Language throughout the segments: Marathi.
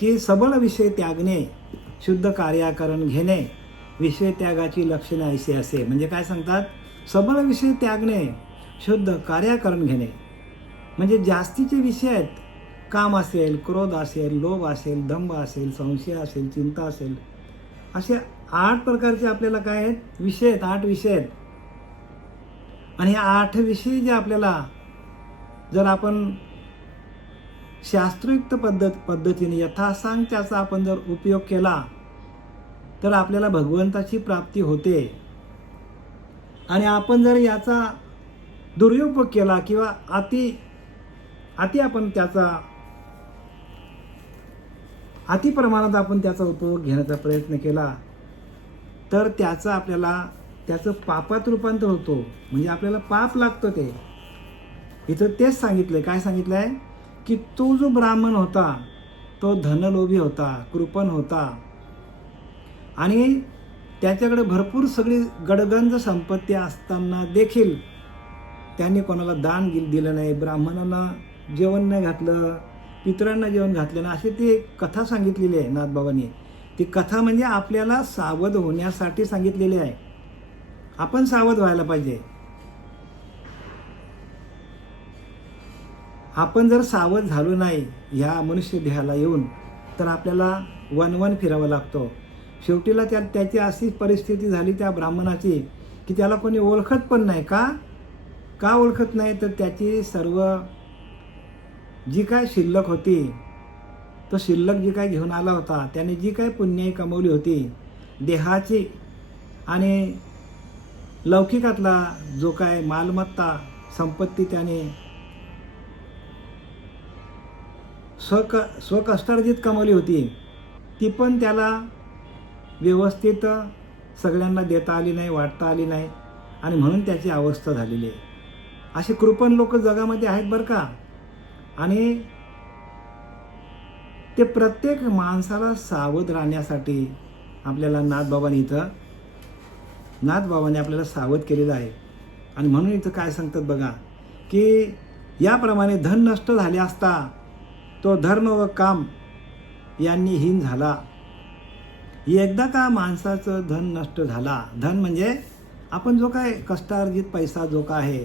की सबळ विषय त्यागणे शुद्ध कार्याकरण घेणे विषय त्यागाची लक्षणे ऐसे असे. म्हणजे काय सांगतात? सबळ विषय त्यागणे शुद्ध कार्याकरण घेणे. म्हणजे जास्तीचे विषय आहेत. काम असेल क्रोध असेल लोभ असेल दंभ असेल संशय असेल चिंता असेल. असे आठ प्रकारचे आपल्याला काय आहेत? विषय आहेत आठ विषय आहेत. आणि हे आठ विषय जे आपल्याला जर आपण शास्त्रयुक्त पद्धत पद्धतीने यथासांग त्याचा आपण जर उपयोग केला तर आपल्याला भगवंताची प्राप्ती होते. आणि आपण जर याचा दुरुपयोग केला किंवा अति अति आपण त्याचा अति प्रमाणात आपण त्याचा उपयोग घेण्याचा प्रयत्न केला तर त्याचा आपल्याला त्याचं पापात रूपांतर होतो. म्हणजे आपल्याला पाप लागतं ते. इथं तेच सांगितलंय. काय सांगितलं आहे की तो जो ब्राह्मण होता तो धनलोभी होता कृपण होता. आणि त्याच्याकडे भरपूर सगळी गडगंज संपत्ती असताना देखील त्यांनी कोणाला दान दिलं नाही. ब्राह्मणांना जेवण नाही घातलं पितरांना जेवण घातलं नाही अशी ती एक कथा सांगितलेली आहे नाथबाबांनी. ती कथा म्हणजे आपल्याला सावध होण्यासाठी सांगितलेली आहे. आपण सावध व्हायला पाहिजे. आपण जर सावध झालो नाही ह्या मनुष्य देहाला येऊन तर आपल्याला वनवन फिरावं लागतो. शेवटीला त्या त्याची अशी परिस्थिती झाली त्या ब्राह्मणाची की त्याला कोणी ओळखत पण नाही का? का ओळखत नाही? तर त्याची सर्व जी काय शिल्लक होती तो शिल्लक जी काय घेऊन आला होता त्याने जी काय पुण्य कमवली होती देहाची आणि लौकिकातला जो काय मालमत्ता संपत्ती त्याने स्वक स्वकष्टार्जित कमावली होती. ती पण त्याला व्यवस्थित सगळ्यांना देता आली नाही वाटता आली नाही आणि म्हणून त्याची अवस्था झालेली आहे. असे कृपण लोक जगामध्ये आहेत बरं का? आणि ते प्रत्येक माणसाला सावध राहण्यासाठी आपल्याला नाथबाबांनी इथं नाथबाबांनी आपल्याला सावध केलेलं आहे. आणि म्हणून इथं काय सांगतात बघा की याप्रमाणे धन नष्ट झाले असता तो धर्म व काम यांनी हीन झाला. एकदा का माणसाचं धन नष्ट झाला? धन म्हणजे आपण जो काय कष्टार्जित पैसा जो काय आहे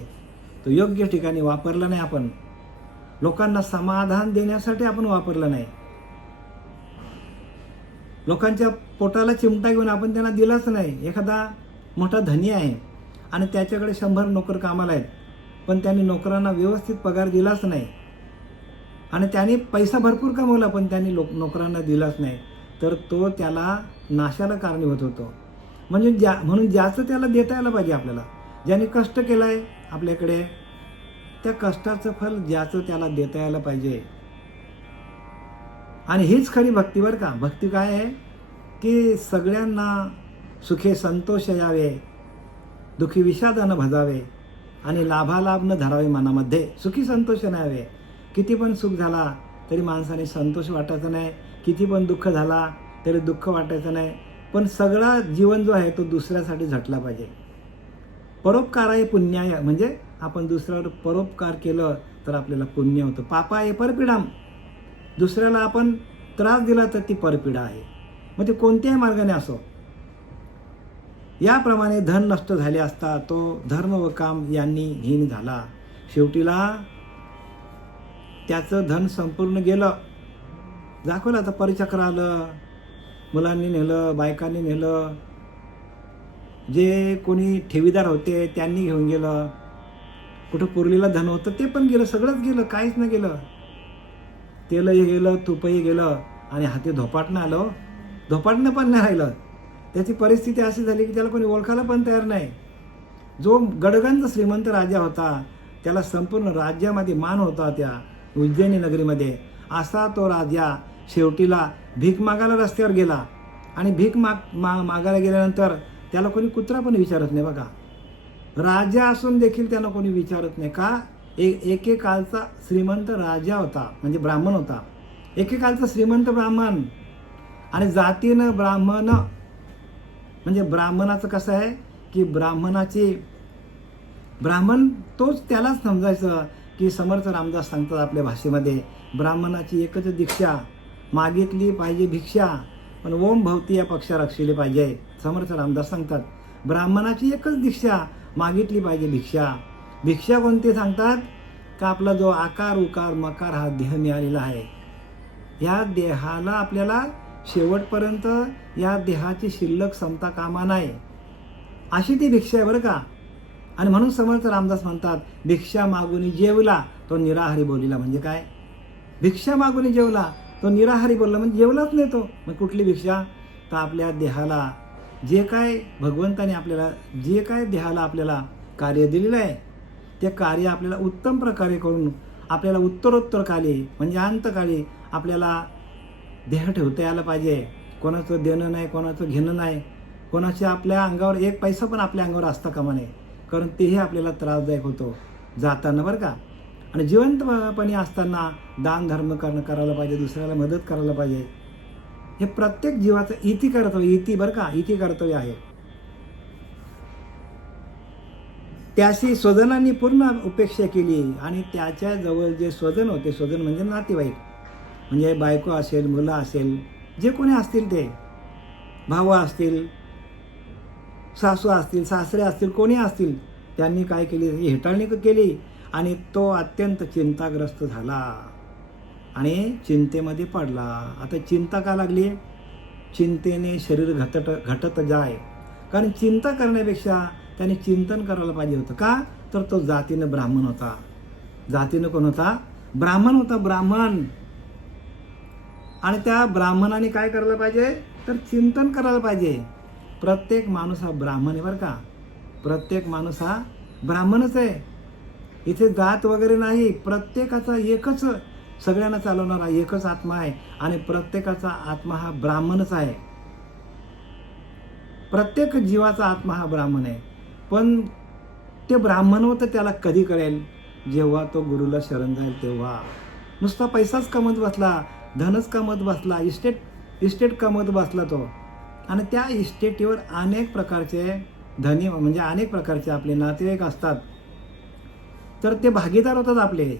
तो योग्य ठिकाणी वापरला नाही आपण. लोकांना समाधान देण्यासाठी आपण वापरला नाही. लोकांच्या पोटाला चिमटा घेऊन आपण त्यांना दिलाच नाही. एखादा मोठा धनी आहे आणि त्याच्याकडे शंभर नोकर कामाला आहेत पण त्यांनी नोकरांना व्यवस्थित पगार दिलाच नाही. आणि त्याने पैसा भरपूर कमवला पण त्याने लोक नोकरांना दिलाच नाही. तर तो त्याला नाशाला कारणीभूत होतो. म्हणजे ज्या म्हणून ज्याचं त्याला देता यायला पाहिजे आपल्याला. ज्याने कष्ट केलं आहे आपल्याकडे त्या कष्टाचं फल ज्याचं त्याला देता यायला पाहिजे. आणि हीच खरी भक्ती बरं का. भक्ती काय आहे? की सगळ्यांना सुखे संतोष यावे दुःखी विषादानं भजावे आणि लाभालाभ न धरावे मनामध्ये. सुखी संतोष न्यावे किती पण सुख झाला तरी माणसाने संतोष वाटायचा नाही. किती पण दुःख झाला तरी दुःख वाटायचं नाही. पण सगळा जीवन जो आहे तो दुसऱ्यासाठी झटला पाहिजे. परोपकार परोपकाराय पुण्याय म्हणजे आपण दुसऱ्यावर परोपकार केलं तर आपल्याला पुण्य होतं. पापा आहे परपिडाम दुसऱ्याला आपण त्रास दिला तर ती परपिडा आहे. मग ते कोणत्याही मार्गाने असो. याप्रमाणे धन नष्ट झाले असता तो धर्म व काम यांनी हीन झाला. शेवटीला त्याचं धन संपूर्ण गेलं. दाखवलं आता परिचक्र आलं मुलांनी नेलं बायकांनी नेलं. जे कोणी ठेवीदार होते त्यांनी घेऊन गेलं. कुठं पुरलेलं धन होतं ते पण गेलं सगळंच गेलं काहीच नाही गेलं. तेलही गेलं तुपही गेलं आणि हाती धोपाटणं आलं हो. धोपाटणं पण नाही राहिलं. त्याची परिस्थिती अशी झाली की त्याला कोणी ओळखायला पण तयार नाही. जो गडगंज श्रीमंत राजा होता त्याला संपूर्ण राज्यामध्ये मान होता त्या. उज्जैनी नगरीमध्ये असा तो राजा शेवटीला भीक मागायला रस्त्यावर गेला. आणि भीक माग मा मागायला गेल्यानंतर त्याला कोणी कुत्रा पण विचारत नाही बघा. राजा असून देखील त्यांना कोणी विचारत नाही का? एक एकेकालचा श्रीमंत राजा होता म्हणजे ब्राह्मण होता. एकेकालचा श्रीमंत ब्राह्मण. आणि जातीनं ब्राह्मण. म्हणजे ब्राह्मणाचं कसं आहे? की ब्राह्मणाची ब्राह्मण तोच त्यालाच समजायचं. की समर्थ रामदास सांगतात आपल्या भाषेमध्ये ब्राह्मणाची एकच दीक्षा मागितली पाहिजे भिक्षा पण ओम भवती या पक्षा रक्षिले पाहिजे. समर्थ रामदास सांगतात ब्राह्मणाची एकच दीक्षा मागितली पाहिजे भिक्षा. भिक्षा कोणती सांगतात? का आपला जो आकार उकार मकार हा देह मिळालेला आहे. या देहाला आपल्याला शेवटपर्यंत या देहाची शिल्लक समता कामा नाही अशी ती भिक्षा आहे बरं का? आणि म्हणून समर्थ रामदास म्हणतात भिक्षा मागुनी जेवला तो निराहारी बोलीला म्हणजे काय? भिक्षा मागुनी जेवला तो निराहारी बोलला म्हणजे जेवलाच नाही तो. मग कुठली भिक्षा? तर आपल्या देहाला जे काय भगवंताने आपल्याला जे काय देहाला आपल्याला कार्य दिलेलं आहे ते कार्य आपल्याला उत्तम प्रकारे करून आपल्याला उत्तरोत्तर काली म्हणजे अंतकाळी आपल्याला देह ठेवता यायला पाहिजे. कोणाचं देणं नाही कोणाचं घेणं नाही. कोणाच्या आपल्या अंगावर एक पैसा पण आपल्या अंगावर असता कामा नये. कारण तेही आपल्याला त्रासदायक होतो जाताना बरं का? आणि जिवंतपणे असताना दान धर्म करणं करायला पाहिजे दुसऱ्याला मदत करायला पाहिजे. हे प्रत्येक जीवाचं इति कर्तव्य इति बरं का? इति कर्तव्य आहे. त्याशी स्वजनांनी पूर्ण उपेक्षा केली आणि त्याच्याजवळ जे स्वजन होते स्वजन म्हणजे नातेवाईक. म्हणजे बायको असेल मुलं असेल जे कोणी असतील ते भाऊ असतील सासू असतील सासरे असतील कोणी असतील त्यांनी काय केली? हेटाळणी केली आणि तो अत्यंत चिंताग्रस्त झाला. आणि चिंतेमध्ये पडला. आता चिंता का लागली? चिंतेने शरीर घटत घटत जाय. कारण चिंता करण्यापेक्षा त्याने चिंतन करायला पाहिजे होतं. का? तर तो जातीनं ब्राह्मण होता. जातीनं कोण होता? ब्राह्मण होता ब्राह्मण. आणि त्या ब्राह्मणाने काय करायला पाहिजे? तर चिंतन करायला पाहिजे. प्रत्येक माणूस हा ब्राह्मण आहे बरं का? प्रत्येक माणूस हा ब्राह्मणच आहे. इथे जात वगैरे नाही प्रत्येकाचा एकच सगळ्यांना चालवणारा एकच आत्मा आहे आणि प्रत्येकाचा आत्मा हा ब्राह्मणच आहे. प्रत्येक जीवाचा आत्मा हा ब्राह्मण आहे. पण ते ब्राह्मण होतं त्याला कधी कळेल? जेव्हा तो गुरुला शरण जाईल तेव्हा. नुसता पैसाच कमत बसला धनच कमत बसला इस्टेट इस्टेट कमत बसला तो. आणि त्या इस्टेटीवर अनेक प्रकारचे धनी म्हणजे अनेक प्रकारचे आपले नातेवाईक असतात. तर ते भागीदार होतात आपले.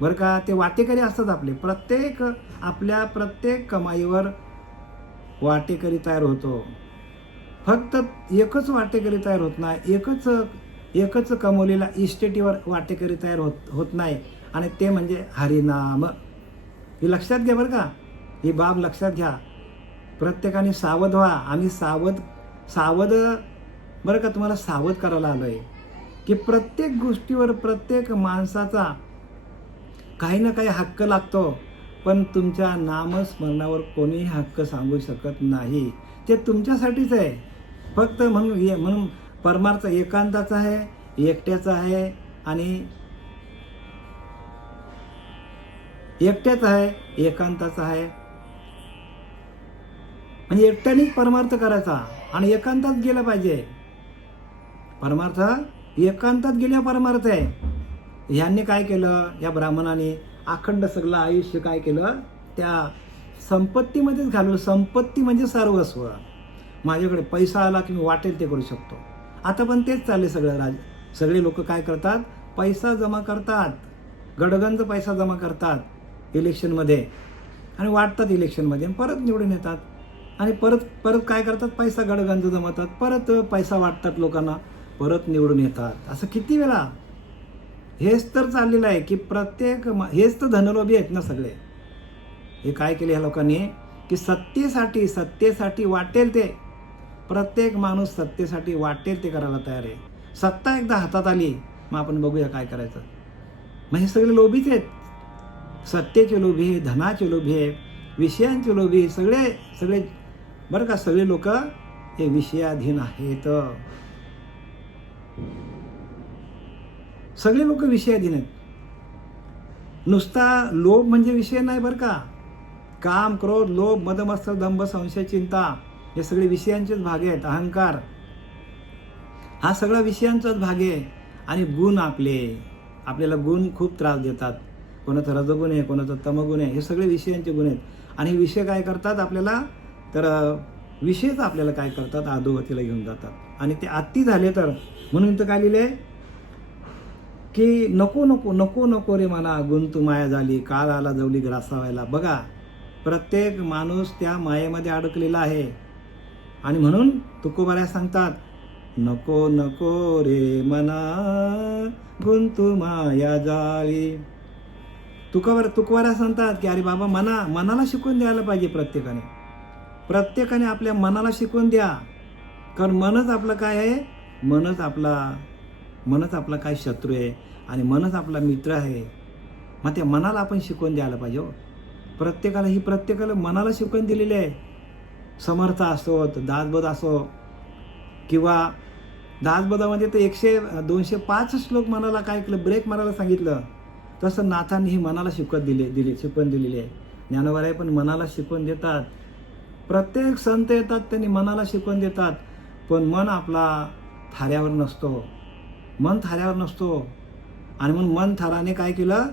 बरं का? ते वाटेकरी असतात आपले. प्रत्येक आपल्या प्रत्येक कमाईवर वाटेकरी तयार होतो. फक्त एकच वाटेकरी तयार होत नाही. एकच एकच कमवलेला इस्टेटीवर वाटेकरी तयार होत होत नाही. आणि ते म्हणजे हरिनाम. हे लक्षात घ्या बरं का? ही बाब लक्षात घ्या. प्रत्येकाने सावध व्हा. आम्ही सावध सावध बरं का तुम्हाला सावध करायला आलो आहे की प्रत्येक गोष्टीवर प्रत्येक माणसाचा काही ना काही हक्क लागतो. पण तुमच्या नामस्मरणावर कोणीही हक्क सांगू शकत नाही. ते तुमच्यासाठीच आहे. फक्त म्हणून हे म्हणून परमार्थ एकांताचा आहे एकट्याचा आहे आणि एकट्याचा आहे एकांताचा आहे. म्हणजे एकट्यानेच परमार्थ करायचा आणि एकांतात गेला पाहिजे. परमार्थ एकांतात गेल्या परमार्थ आहे. ह्यांनी काय केलं? या ब्राह्मणाने अखंड सगळं आयुष्य काय केलं? त्या संपत्तीमध्येच घालवलं संपत्ती म्हणजे सर्वस्व. माझ्याकडे पैसा आला की मी वाटेल ते करू शकतो. आता पण तेच चालले सगळं राज सगळे लोक काय करतात? पैसा जमा करतात. गडगंज पैसा जमा करतात. इलेक्शनमध्ये. आणि वाटतात इलेक्शनमध्ये. परत निवडून येतात. आणि परत परत काय करतात? पैसा गडगंज जमवतात. परत पैसा वाटतात लोकांना. परत निवडून येतात. असं किती वेळा? हेच तर चाललेलं आहे की प्रत्येक हेच तर धनलोभी आहेत ना सगळे. हे काय केले ह्या लोकांनी? की सत्तेसाठी सत्तेसाठी वाटेल ते. प्रत्येक माणूस सत्तेसाठी वाटेल ते करायला तयार आहे. सत्ता एकदा हातात आली मग आपण बघूया काय करायचं. मग हे सगळे लोभीच आहेत. सत्तेचे लोभी आहे धनाचे लोभी आहे विषयांचे लोभी सगळे सगळे बरं का सगळे लोक हे विषयाधीन आहेत. सगळे लोक विषयाधीन आहेत. नुसता लोभ म्हणजे विषय नाही बरं का. काम क्रोध लोभ मदमत्सर दंभ संशय चिंता हे सगळे विषयांचेच भाग आहेत. अहंकार हा सगळा विषयांचाच भाग आहे. आणि गुण आपले आपल्याला गुण खूप त्रास देतात. कोणाचं रजगुण आहे कोणाचं तमगुण आहे हे सगळे विषयांचे गुण आहेत. आणि हे विषय काय करतात आपल्याला? तर विशेष आपल्याला काय करतात अधोगतीला घेऊन जातात. आणि ते आत्ती झाले तर म्हणून तर काय लिहिले की नको नको नको नको रे म्हणा गुंतू माया झाली काळ आला जवली ग्रासावायला. बघा प्रत्येक माणूस त्या मायेमध्ये अडकलेला आहे. आणि म्हणून तुकोबाऱ्या सांगतात नको नको रे मना गुंतू माया जाळी तुकावर तुकवाऱ्या सांगतात की अरे बाबा मना मनाला शिकून द्यायला पाहिजे प्रत्येकाने. प्रत्येकाने आपल्या मनाला शिकवून द्या. कारण मनच आपलं काय आहे? मनच आपला मनच आपला काय शत्रू आहे? आणि मनच आपला मित्र आहे. मग त्या मनाला आपण शिकवून द्यायला पाहिजे हो. प्रत्येकाला ही प्रत्येकाला मनाला शिकवून दिलेली आहे. समर्थ असोत दासबोध असो किंवा दासबोधामध्ये तर एकशे दोनशे पाच श्लोक मनाला काय केलं ब्रेक मारायला सांगितलं. तसं नाथांनी ही मनाला शिकवत दिले दिली शिकवण दिलेली आहे. ज्ञानोबाराय पण मनाला शिकवण देतात. प्रत्येक संत येतात त्यांनी मनाला शिकवण देतात. पण मन आपला थाऱ्यावर नसतो. मन थाऱ्यावर नसतो. आणि म्हणून मन थाराने काय केलं?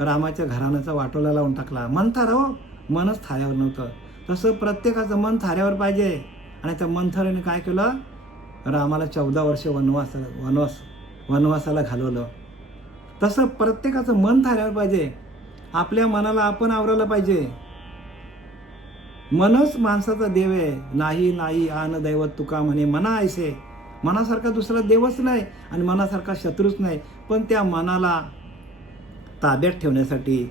रामाच्या घराण्याचा वाटोला लावून टाकला. मन थारा हो मनच थाऱ्यावर नव्हतं. तसं प्रत्येकाचं मन थाऱ्यावर पाहिजे. आणि त्या मंथराने काय केलं? रामाला चौदा वर्ष वनवास वनवास वनवासाला घालवलं. तसं प्रत्येकाचं मन थाऱ्यावर पाहिजे. आपल्या मनाला आपण आवरायला पाहिजे. मनच माणसाचा देव आहे. नाही नाही आन दैवत तुका म्हणे मना ऐसे. मनासारखा दुसरा देवच नाही आणि मनासारखा शत्रूच नाही. पण त्या मनाला ताब्यात ठेवण्यासाठी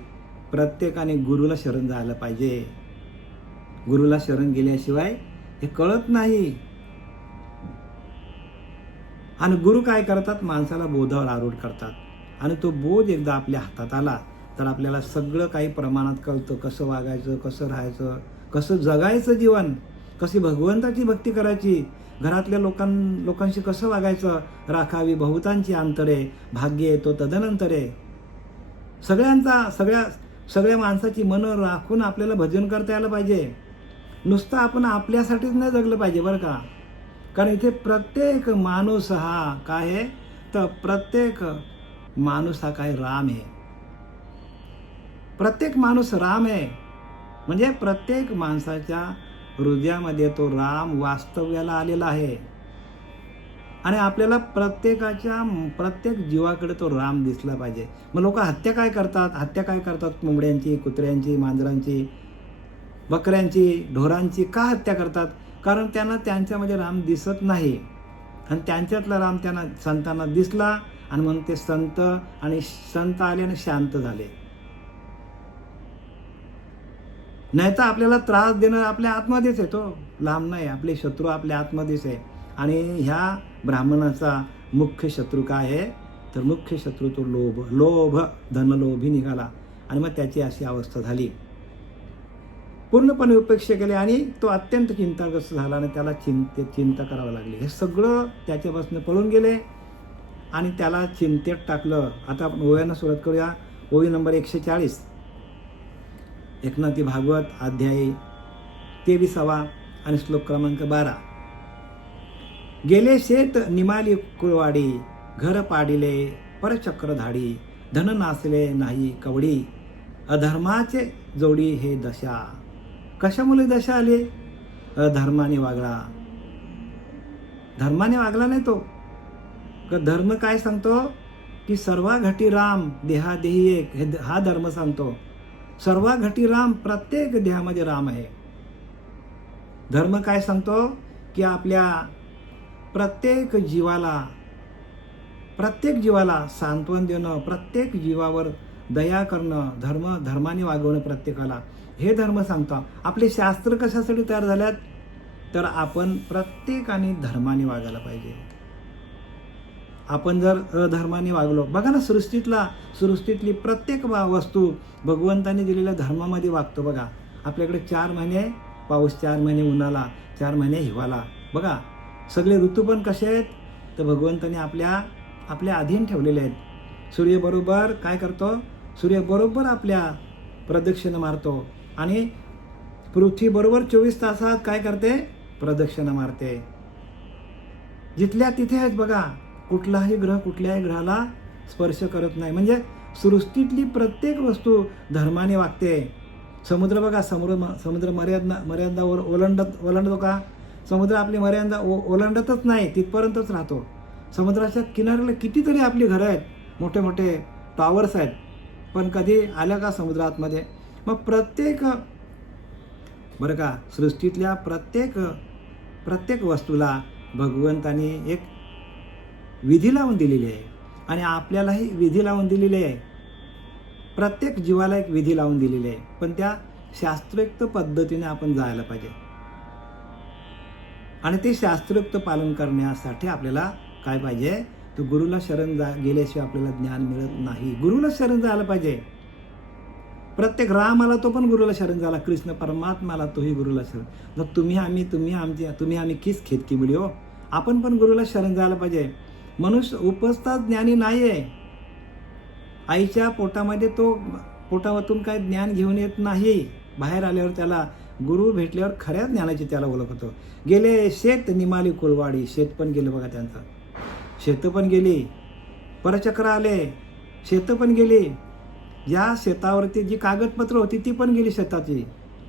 प्रत्येकाने गुरुला शरण जायला पाहिजे. गुरुला शरण गेल्याशिवाय हे कळत नाही. आणि गुरु काय करतात? माणसाला बोधावर आरूढ करतात. आणि तो बोध एकदा आपल्या हातात आला तर आपल्याला सगळं काही प्रमाणात कळतं. कसं वागायचं कसं राहायचं कसं जगायचं जीवन? कशी भगवंताची भक्ती करायची? घरातल्या लोकां लोकांशी कसं वागायचं? राखावी बहुतांची अंतरे भाग्य येतो तदनंतरे. सगळ्यांचा सगळ्या सगळ्या माणसाची मनं राखून आपल्याला भजन करता यायला पाहिजे. नुसतं आपण आपल्यासाठीच नाही जगलं पाहिजे बरं का? कारण इथे प्रत्येक माणूस हा काय आहे? तर प्रत्येक माणूस हा काय राम आहे. प्रत्येक माणूस राम आहे. म्हणजे प्रत्येक माणसाच्या हृदयामध्ये तो राम वास्तव्याला आलेला आहे. आणि आपल्याला प्रत्येकाच्या प्रत्येक जीवाकडे तो राम दिसला पाहिजे. मग लोक हत्या काय करतात? हत्या काय करतात? कोंबड्यांची कुत्र्यांची मांजरांची बकऱ्यांची ढोरांची का हत्या करतात? कारण त्यांना त्यांच्यामध्ये राम दिसत नाही. आणि त्यांच्यातला राम त्यांना संतांना दिसला आणि म्हणून ते संत आणि संत आले आणि शांत झाले. नाही तर आपल्याला त्रास देणं आपल्या आतमध्येच आहे तो. लांब नाही आपले शत्रू आपल्या आतमध्येच आहे. आणि ह्या ब्राह्मणाचा मुख्य शत्रू काय आहे? तर मुख्य शत्रू तो लोभ लोभ धनलोभी निघाला. आणि मग त्याची अशी अवस्था झाली. पूर्णपणे उपेक्षा केली आणि तो अत्यंत चिंताग्रस्त झाला आणि त्याला चिंते चिंता करावं लागली. हे सगळं त्याच्यापासून पळून गेले आणि त्याला चिंतेत टाकलं. आता आपण ओव्यानं सुरुवात करूया. ओवी नंबर एकशे चाळीस. एकनाथी भागवत अध्यायी तेविसावा आणि श्लोक क्रमांक बारा. गेले शेत निमाली कुळवाडी घर पाडिले परचक्र धाडी धन नासले नाही कवडी. अधर्माचे जोडी हे दशा. कशामुळे दशा आली? अधर्माने वागला. धर्माने वागला नाही तो. धर्म काय सांगतो? की सर्वा घटी राम देहादेही एक हे हा धर्म सांगतो. सर्वाघटी राम प्रत्येक देहामध्ये राम आहे. धर्म काय सांगतो? की आपल्या प्रत्येक जीवाला प्रत्येक जीवाला सांत्वन देणं प्रत्येक जीवावर दया करणं धर्म धर्माने वागवणं प्रत्येकाला. हे धर्म सांगतो. आपले शास्त्र कशासाठी तयार झाल्यात? तर आपण प्रत्येकाने धर्माने वागायला पाहिजे. आपण जर धर्माने वागलो बघा ना सृष्टीतला सृष्टीतली प्रत्येक वा- वस्तू भगवंताने दिलेल्या धर्मामध्ये वागतो बघा. आपल्याकडे चार महिने पाऊस चार महिने उन्हाला चार महिने हिवाळा बघा सगळे ऋतू पण कसे आहेत? तर भगवंताने आपल्या आपल्या अधीन ठेवलेले आहेत. सूर्यबरोबर काय करतो? सूर्यबरोबर आपल्या प्रदक्षिणा मारतो. आणि पृथ्वी बरोबर चोवीस तासात काय करते? प्रदक्षिणा मारते. जिथल्या तिथे आहेत बघा. कुठलाही ग्रह कुठल्याही ग्रहाला स्पर्श करत नाही. म्हणजे सृष्टीतली प्रत्येक वस्तू धर्माने वागते. समुद्र बघा समुद्र समुद्र मर्यादा मर्यादा ओर ओलांडत ओलांडतो का? समुद्र आपली मर्यादा ओ ओलांडतच नाही तिथपर्यंतच राहतो. समुद्राच्या किनाऱ्याला कितीतरी आपली घरं आहेत मोठे मोठे टॉवर्स आहेत. पण कधी आल्या का समुद्रातमध्ये? मग प्रत्येक बरं का सृष्टीतल्या प्रत्येक प्रत्येक वस्तूला भगवंतानी एक विधी लावून दिलेली आहे. आणि आपल्यालाही विधी लावून दिलेली आहे. प्रत्येक जीवाला एक विधी लावून दिलेली आहे. पण त्या शास्त्रोक्त पद्धतीने आपण जायला पाहिजे. आणि ते शास्त्रोक्त पालन करण्यासाठी आपल्याला काय पाहिजे? तर गुरुला शरण जा गेल्याशिवाय आपल्याला ज्ञान मिळत नाही. गुरुला शरण जायला पाहिजे. प्रत्येक रामाला तो पण गुरुला शरण झाला. कृष्ण परमात्माला तोही गुरुला शरण. मग तुम्ही आम्ही तुम्ही आमचे तुम्ही आम्ही किस खेतकी मिळी हो? आपण पण गुरुला शरण जायला पाहिजे. मनुष्य उपस्थित ज्ञानी नाही आहे आईच्या पोटामध्ये तो पोटामधून काय ज्ञान घेऊन येत नाही. बाहेर आल्यावर त्याला गुरु भेटल्यावर खऱ्या ज्ञानाची त्याला ओळख होतो. गेले शेत निमाली कुलवाडी शेत पण गेलं बघा त्यांचं. शेतं पण गेली. परचक्र आले. शेतं पण गेली. या शेतावरती जी कागदपत्र होती ती पण गेली शेताची.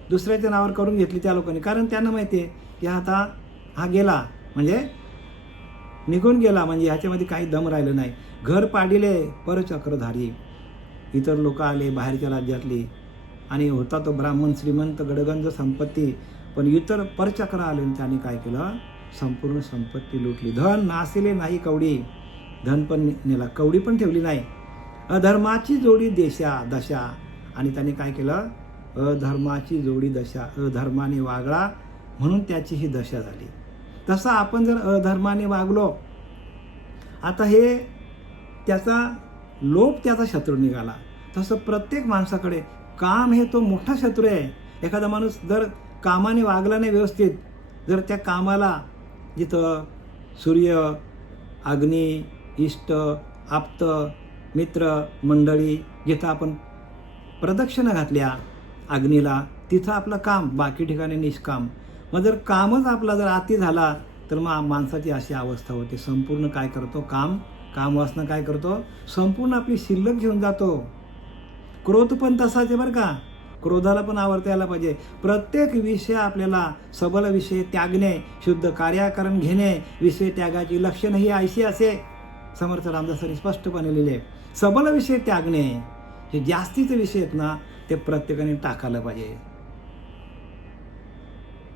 दुसऱ्याच्या नावावर करून घेतली त्या लोकांनी. कारण त्यांना माहिती आहे की आता हा गेला. म्हणजे निघून गेला म्हणजे ह्याच्यामध्ये काही दम राहिलं नाही. घर पाडिले परचक्रधारी इतर लोक आले बाहेरच्या राज्यातली. आणि होता तो ब्राह्मण श्रीमंत गडगंज संपत्ती. पण इतर परचक्र आले आणि त्यांनी काय केलं? संपूर्ण संपत्ती लुटली. धन नासिले नाही कवडी. धन पण नेला. कवडी पण ठेवली नाही. अधर्माची जोडी देशा दशा. आणि त्याने काय केलं? अधर्माची जोडी दशा. अधर्माने वागळा म्हणून त्याची ही दशा झाली. तसा आपण जर अधर्माने वागलो आता हे त्याचा लोभ त्याचा शत्रू निघाला. तसं प्रत्येक माणसाकडे काम हे तो मोठा शत्रू आहे. एखादा माणूस जर कामाने वागला नाही व्यवस्थित जर त्या कामाला जिथं सूर्य अग्नी इष्ट आप्त मित्र मंडळी जिथं आपण प्रदक्षिणा घातल्या अग्नीला तिथं आपलं काम बाकी ठिकाणी निष्काम. मग जर कामच आपला जर अति झाला तर मग माणसाची अशी अवस्था होते. संपूर्ण काय करतो? काम. काम वासनं काय करतो? संपूर्ण आपली शिल्लक घेऊन जातो. क्रोध पण तसाच आहे बरं का. क्रोधाला पण आवडता यायला पाहिजे. प्रत्येक विषय आपल्याला सबल विषय त्यागणे शुद्ध कार्याकरण घेणे विषय त्यागाची लक्षणं ही ऐशी असे. समर्थ रामदासांनी स्पष्टपणे लिहिले. सबल विषय त्यागणे जे जास्तीचे विषय आहेत ना ते प्रत्येकाने टाकायला पाहिजे.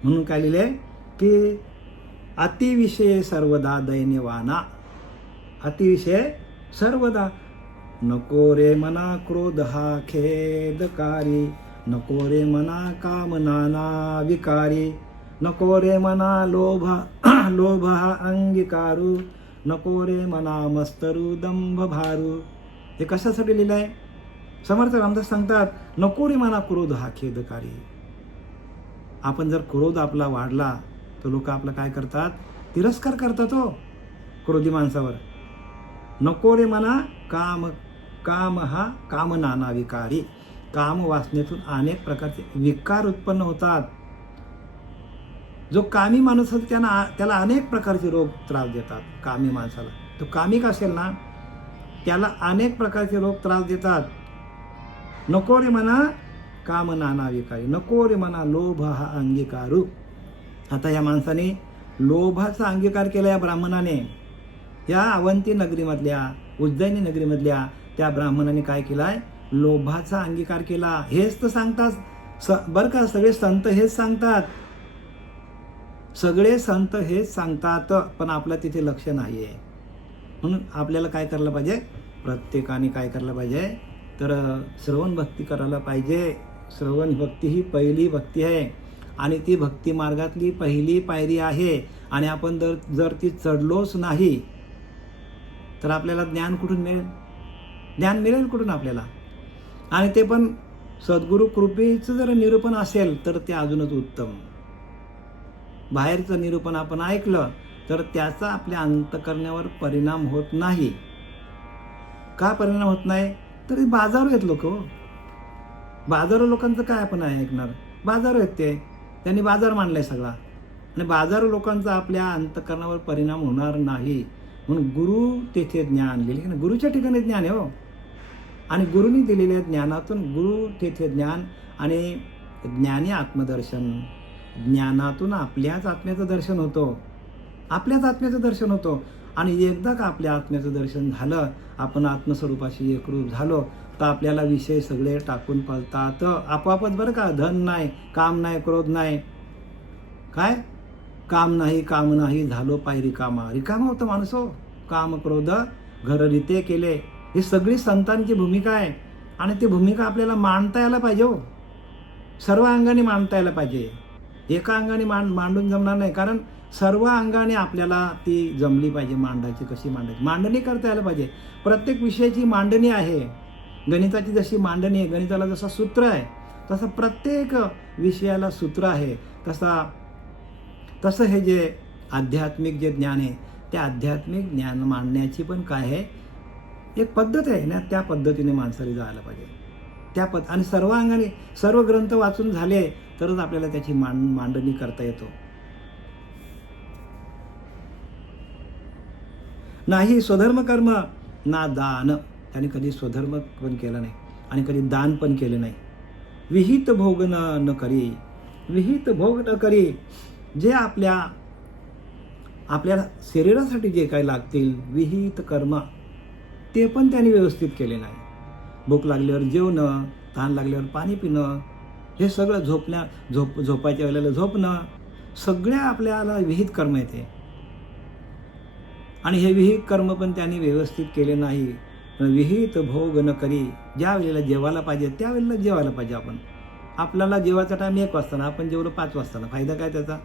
म्हणून काय लिहिले की अतिविषय सर्वदा दैन्यवाना. अतिविषय सर्वदा. नको रे मना क्रोध हा खेदकारी. नको रे मना कामनाना विकारी. नको रे मना लोभ लोभ हा अंगीकारू. नको रे मना मस्तरू दंभ भारू. हे कशासाठी लिहिलं आहे समर्थ रामदास सांगतात नको रे मना क्रोध हा खेदकारी. आपण जर क्रोध आपला वाढला तर लोक आपला काय करतात? तिरस्कार करतात हो क्रोधी माणसावर. नको रे म्हणा काम काम हा काम नाना विकारी. काम वासनेतून अनेक प्रकारचे विकार उत्पन्न होतात. जो कामी माणूस असतो त्यांना त्याला अनेक प्रकारचे रोग त्रास देतात कामी माणसाला. तो कामिक असेल ना? त्याला अनेक प्रकारचे रोग त्रास देतात. नको रे म्हणा काम नानाविकारी नको रे म्हणा लोभ हा अंगीकारू. आता या माणसाने लोभाचा अंगीकार केला या ब्राह्मणाने. या अवंती नगरीमधल्या उज्जैनी नगरीमधल्या त्या ब्राह्मणाने काय केलाय? लोभाचा अंगीकार केला. हेच तर सांगतात स बरं का सगळे संत हेच सांगतात. सगळे संत हेच सांगतात पण आपलं तिथे लक्ष नाही आहे म्हणून आपल्याला काय करायला पाहिजे? प्रत्येकाने काय करायला पाहिजे? तर श्रवण भक्ती करायला पाहिजे. श्रवण भक्ती ही पहिली भक्ती आहे. आणि ती भक्ती मार्गातली पहिली पायरी आहे. आणि आपण जर जर ती चढलोच नाही तर आपल्याला ज्ञान कुठून मिळेल? ज्ञान मिळेल कुठून आपल्याला? आणि ते पण सद्गुरू कृपेचं जर निरूपण असेल तर ते अजूनच उत्तम. बाहेरचं निरूपण आपण ऐकलं तर त्याचा आपल्या अंतकरण्यावर परिणाम होत नाही. का परिणाम होत नाही? तरी बाजारू आहेत लोक हो. बाजारो लोकांचं काय आपण ऐकणार? बाजार आहेत ते. त्यांनी बाजार मांडलाय सगळा. आणि बाजारो लोकांचा आपल्या अंतकरणावर परिणाम होणार नाही. म्हणून गुरु तेथे ज्ञान लिहिले ना गुरुच्या ठिकाणी ज्ञान आहे हो. आणि गुरुनी दिलेल्या ज्ञानातून गुरु तेथे ज्ञान आणि ज्ञानी आत्मदर्शन. ज्ञानातून आपल्याच आत्म्याचं दर्शन होतं. आपल्याच आत्म्याचं दर्शन होतं. आणि एकदा का आपल्या आत्म्याचं दर्शन झालं आपण आत्मस्वरूपाशी एकरूप झालो तर आपल्याला विषय सगळे टाकून पळतात आपोआपच बरं का धन नाही काम नाही क्रोध नाही. काय? काम नाही काम नाही झालो पाय रिकामा. रिकामा होतं माणसो हो. काम क्रोध घर रिते केले. ही सगळी संतांची भूमिका आहे. आणि ती भूमिका आपल्याला मांडता यायला पाहिजे हो. सर्व अंगाने मांडता यायला पाहिजे. एका अंगाने मांड मांडून जमणार नाही. कारण सर्व अंगाने आपल्याला ती जमली पाहिजे मांडायची कशी मांडायची. मांडणी करता यायला पाहिजे. प्रत्येक विषयाची मांडणी आहे. गणिताची जशी मांडणी आहे गणिताला जसं सूत्र आहे तसं प्रत्येक विषयाला सूत्र आहे. तसा तसं हे जे आध्यात्मिक जे ज्ञान आहे ते आध्यात्मिक ज्ञान मांडण्याची पण काय आहे? एक पद्धत आहे ना त्या पद्धतीने माणसाला जायला पाहिजे. त्या पद आणि सर्व अंगाने सर्व ग्रंथ वाचून झाले तरच आपल्याला त्याची मांड मांडणी करता येतो. नाही स्वधर्म कर्म ना दान. त्याने कधी स्वधर्म पण केलं नाही आणि कधी दान पण केलं नाही. विहित भोग न न करी. विहित भोग न करी. जे आपल्या आपल्या शरीरासाठी जे काही लागतील विहित कर्म ते पण त्यांनी व्यवस्थित केले नाही. भूक लागल्यावर जेवणं तहान लागल्यावर पाणी पिणं हे सगळं झोपण्या झोप झोपायच्या वेळेला झोपणं सगळ्या आपल्याला विहित कर्म येते. आणि हे विहित कर्म पण त्यांनी व्यवस्थित केले नाही. पण विहित भोग न करी ज्या वेळेला जेवायला पाहिजे त्या वेळेला जेवायला पाहिजे आपण. आपल्याला जेवायचा टाईम एक वाजताना आपण जेवलो पाच वाजताना फायदा काय त्याचा?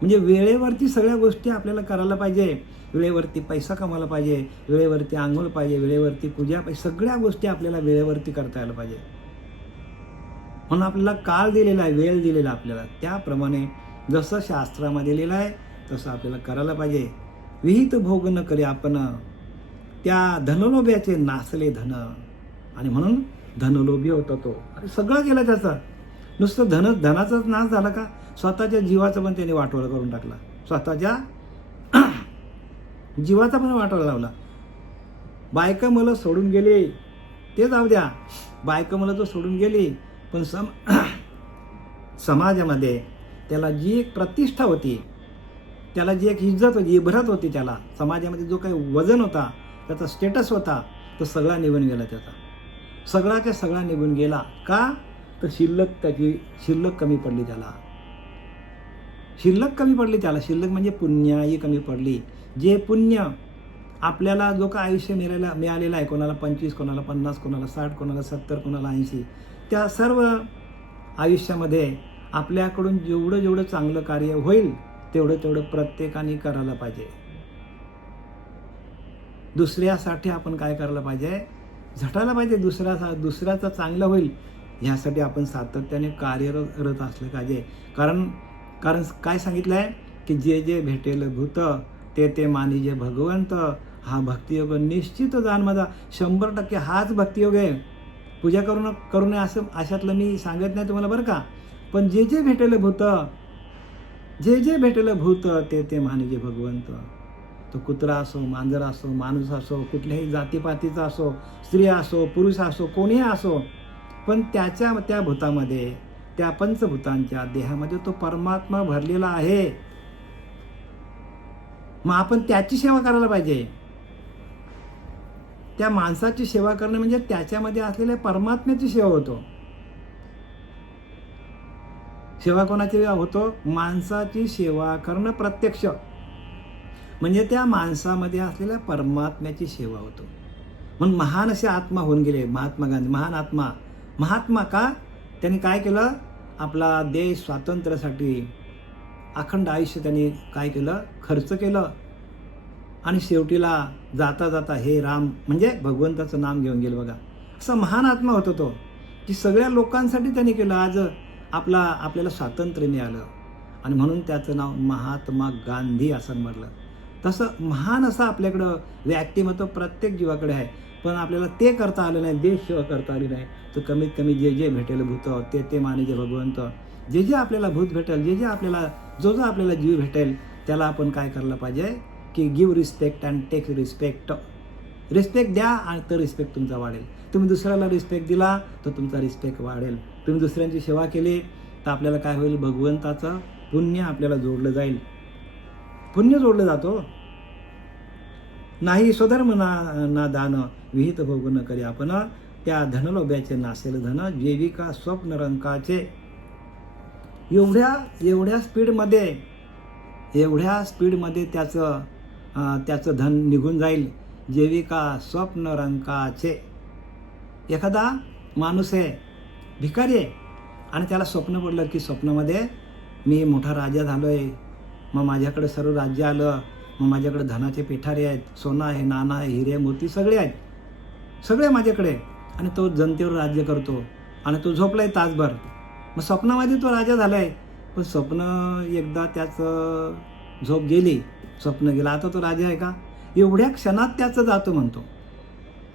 म्हणजे वेळेवरती सगळ्या गोष्टी आपल्याला करायला पाहिजे. वेळेवरती पैसा कमायला पाहिजे वेळेवरती आंघोळ पाहिजे वेळेवरती पूजा पाहिजे सगळ्या गोष्टी आपल्याला वेळेवरती करता यायला पाहिजे. म्हणून आपल्याला काळ दिलेला आहे वेळ दिलेला आपल्याला. त्याप्रमाणे जसं शास्त्रामध्ये लिहिलं आहे तसं आपल्याला करायला पाहिजे. विहित भोग न करे आपण त्या धनलोभ्याचे नासले धन. आणि म्हणून धनलोभी होता तो. सगळं केलं त्याचं. नुसतं धन धनाचाच नाश झाला का? स्वतःच्या जीवाचं पण त्याने वाटोळा करून टाकला. स्वतःच्या जीवाचा पण वाटोळा लावला. बायका मला सोडून गेले. ते जाऊ द्या. बायका मला तो सोडून गेली. पण सम समाजामध्ये त्याला जी एक प्रतिष्ठा होती त्याला जी एक इज्जत होती इभरत होती त्याला समाजामध्ये जो काही वजन होता त्याचा स्टेटस होता तो सगळा निघून गेला त्याचा. सगळा त्या सगळा निघून गेला. का? तर शिल्लक त्याची शिल्लक कमी पडली त्याला. शिल्लक कमी पडली त्याला. शिल्लक म्हणजे पुण्याही कमी पडली. जे पुण्य आपल्याला जो काय आयुष्य मिळायला मिळालेलं आहे कोणाला पंचवीस कोणाला पन्नास कोणाला साठ कोणाला सत्तर कोणाला ऐंशी त्या सर्व आयुष्यामध्ये आपल्याकडून जेवढं जेवढं चांगलं कार्य होईल तेवढं तेवढं प्रत्येकाने करायला पाहिजे. दुसऱ्यासाठी आपण काय करायला पाहिजे? झटायला पाहिजे दुसऱ्या दुसऱ्याचं चांगलं होईल ह्यासाठी आपण सातत्याने कार्यरत असलं पाहिजे. कारण कारण काय सांगितलं आहे की जे जे भेटेल भूत ते ते मानी जे भगवंत हा भक्तियोग निश्चित जाण माझा शंभर टक्के हाच भक्तियोग आहे. पूजा करून करू नये असं अशातलं मी सांगत नाही तुम्हाला बरं का? पण जे जे भेटेल भूत जे जे भेटलं भूत ते ते मानिजे भगवंत तो कुत्रा असो मांजर असो माणूस असो कुठल्याही जातीपातीचा असो स्त्री असो पुरुष असो कोणीही असो पण त्याच्या त्या भूतामध्ये त्या पंचभूतांच्या देहामध्ये तो परमात्मा भरलेला आहे. मग आपण त्याची सेवा करायला पाहिजे. त्या माणसाची सेवा करणं म्हणजे त्याच्यामध्ये असलेल्या परमात्म्याची सेवा होतो. सेवा कोणाची होतो माणसाची सेवा करणं प्रत्यक्ष. म्हणजे त्या माणसामध्ये असलेल्या परमात्म्याची सेवा होतो. म्हणून महान असे आत्मा होऊन गेले महात्मा गांधी महान आत्मा. महात्मा का? त्यांनी काय केलं? आपला देश स्वातंत्र्यासाठी अखंड आयुष्य त्यांनी काय केलं? खर्च केलं. आणि शेवटीला जाता जाता हे राम म्हणजे भगवंताचं नाम घेऊन गेलं बघा. असा महान आत्मा होतो तो की सगळ्या लोकांसाठी त्यांनी केलं. आज आपला आपल्याला स्वातंत्र्य मिळालं. आणि म्हणून त्याचं नाव महात्मा गांधी असं म्हटलं. तसं महान असं आपल्याकडं व्यक्तिमत्व प्रत्येक जीवाकडे आहे. पण आपल्याला ते करता आलं नाही देश सेवा करता आली नाही. तर कमीत कमी जे जे भेटेल भूत ते ते माने भगवंत. जे जे आपल्याला भूत भेटेल जे जे आपल्याला जो जो आपल्याला जीव भेटेल त्याला आपण काय करायला पाहिजे? की give respect and take respect respect द्या आणि तर रिस्पेक्ट तुमचा वाढेल. तुम्ही दुसऱ्याला रिस्पेक्ट दिला तर तुमचा रिस्पेक्ट वाढेल. तुम्ही दुसऱ्यांची सेवा केली तर आपल्याला काय होईल? भगवंताचं पुण्य आपल्याला जोडलं जाईल. पुण्य जोडलं जातो. नाही स्वधर्म ना ना दान विहित भोग न करी आपण. त्या धनलोभ्याचे नासेल धन जैविका स्वप्न रंकाचे. एवढ्या एवढ्या स्पीडमध्ये एवढ्या स्पीडमध्ये त्याचं त्याचं धन निघून जाईल. जैविका स्वप्न रंकाचे. एखादा माणूस आहे भिकारी आहे. आणि त्याला स्वप्न पडलं की स्वप्नामध्ये मी मोठा राजा झालो आहे मग माझ्याकडे सर्व राज्य आलं. मग माझ्याकडे धनाचे पेठारे आहेत सोनं आहे नाणं आहे हिरे मोती सगळे आहेत. सगळे माझ्याकडे आणि तो जनतेवर राज्य करतो. आणि तो झोपलाय तासभर. मग स्वप्नामध्ये तो राजा झाला आहे पण स्वप्न एकदा त्याचं झोप गेली. स्वप्न गेलं. आता तो राजा आहे का? एवढ्या क्षणात त्याचं जातो म्हणतो.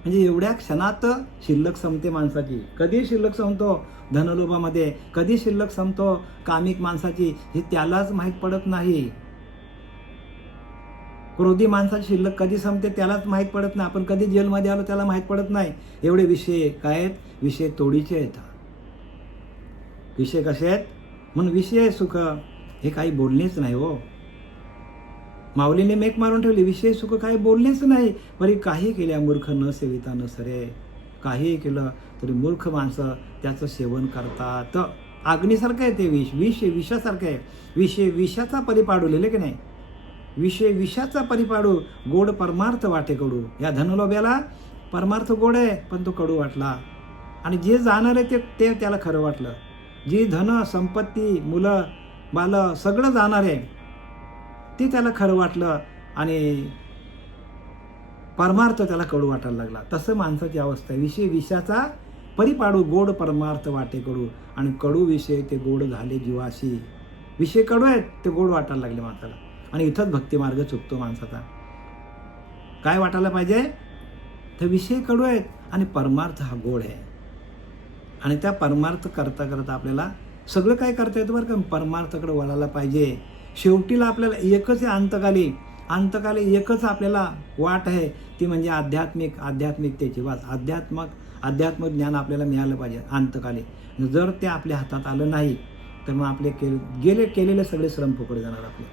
म्हणजे एवढ्या क्षणात शिल्लक संपते माणसाची. कधी शिल्लक संपतो? धनलोभामध्ये. कधी शिल्लक संपतो? कामिक माणसाची. हे त्यालाच माहीत पडत नाही. क्रोधी माणसाची शिल्लक कधी संपते त्यालाच माहीत पडत नाही. आपण कधी जेलमध्ये आलो त्याला माहीत पडत नाही. एवढे विषय काय आहेत? विषय तोडीचे आहेत. विषय कसे आहेत? म्हणून विषय सुख हे काही बोलणेच नाही हो. माऊलीने मेक मारून ठेवली. विषय सुख काही बोलणेच नाही. बरी काही केल्या मूर्ख न सेविता न सरे. काही केलं तरी मूर्ख माणसं त्याचं सेवन करतात. अग्नीसारखं आहे ते विष. विष हे विषासारखं आहे. विष हे विषाचा परिपाडू लिहिले की नाही? विषय विषाचा परिपाडू गोड परमार्थ वाटे कडू. या धनलोभ्याला परमार्थ गोड आहे पण तो कडू वाटला. आणि जे जाणार आहे ते ते त्याला खरं वाटलं. जी धन संपत्ती मुलं बालं सगळं जाणार आहे. ते त्याला खरं वाटलं आणि परमार्थ त्याला कडू वाटायला लागला. तसं माणसाची अवस्था आहे. विषय विषाचा परिपाडू गोड परमार्थ वाटे कडू. आणि कडू विषय ते गोड झाले जीवाशी. विषय कडू आहेत ते गोड वाटायला लागले माणसाला. आणि इथंच भक्तिमार्ग चुकतो माणसाचा. काय वाटायला पाहिजे? तर विषय कडू आहेत आणि परमार्थ हा गोड आहे. आणि त्या परमार्थ करता करता आपल्याला सगळं काय करता येतं बरं का? परमार्थाकडे वळायला पाहिजे. शेवटीला आपल्याला एकच आहे अंतकाली. अंतकाली एकच आपल्याला वाट आहे. ती म्हणजे आध्यात्मिक आध्यात्मिकतेची वाच अध्यात्मक अध्यात्मिक ज्ञान आपल्याला मिळालं पाहिजे अंतकाली. जर ते आपल्या हातात आलं नाही तर मग आपले के गेले केलेले सगळे श्रम फुकट जाणार आपले.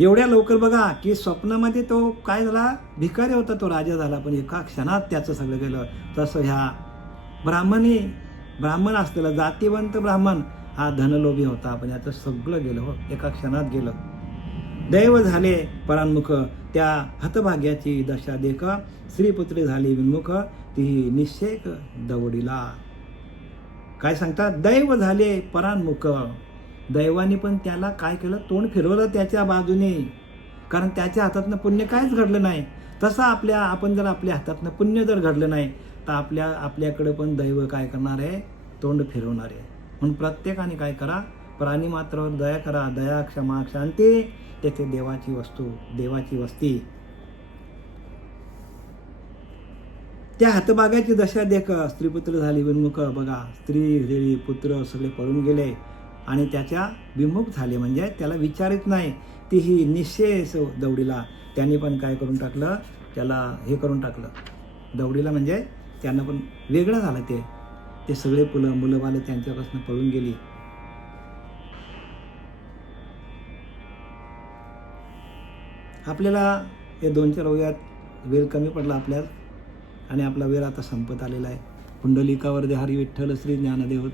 एवढ्या लवकर बघा की स्वप्नामध्ये तो काय झाला? भिकारी होता तो राजा झाला. पण एका क्षणात त्याचं सगळं गेलं. तसं ह्या ब्राह्मणी ब्राह्मण असलेला जातीवंत ब्राह्मण हा धनलोभी होता पण याचं सगळं गेलं हो एका क्षणात गेलं. दैव झाले परान्मुख त्या हतभाग्याची दशा देख श्रीपुत्री झाली विमुख ती निश्चेक दवडीला. काय सांगतात? दैव झाले परान्मुख. दैवाने पण त्याला काय केलं? तोंड फिरवलं त्याच्या बाजूने. कारण त्याच्या हातातनं पुण्य काहीच घडलं नाही. तसं आपल्या आपण जर आपल्या हातातनं पुण्य जर घडलं नाही तर आपल्या आपल्याकडे पण दैव काय करणार आहे? तोंड फिरवणार आहे. म्हणून प्रत्येकाने काय करा प्राणी मात्रावर दया करा दया क्षमा शांती तेथे देवाची वस्तू देवाची वस्ती. त्या हातबागाची दशा देख स्त्रीपुत्र झाली विन्मुख बघा स्त्री झाली पुत्र सगळे पळून गेले आणि त्याच्या विमुख झाले. म्हणजे त्याला विचारित नाही. ती ही निश्चेस दौडीला. त्यांनी पण काय करून टाकलं? त्याला हे करून टाकलं. दौडीला म्हणजे त्यांना पण वेगळं झालं ते. ते सगळे पुलं मुलं बालं त्यांच्यापासून पळून गेली. आपल्याला या दोन चार वयात वेळ कमी पडला आपल्यात आणि आपला वेळ आता संपत आलेला आहे. पुंडलिकावर देहारी विठ्ठल श्री ज्ञानदेव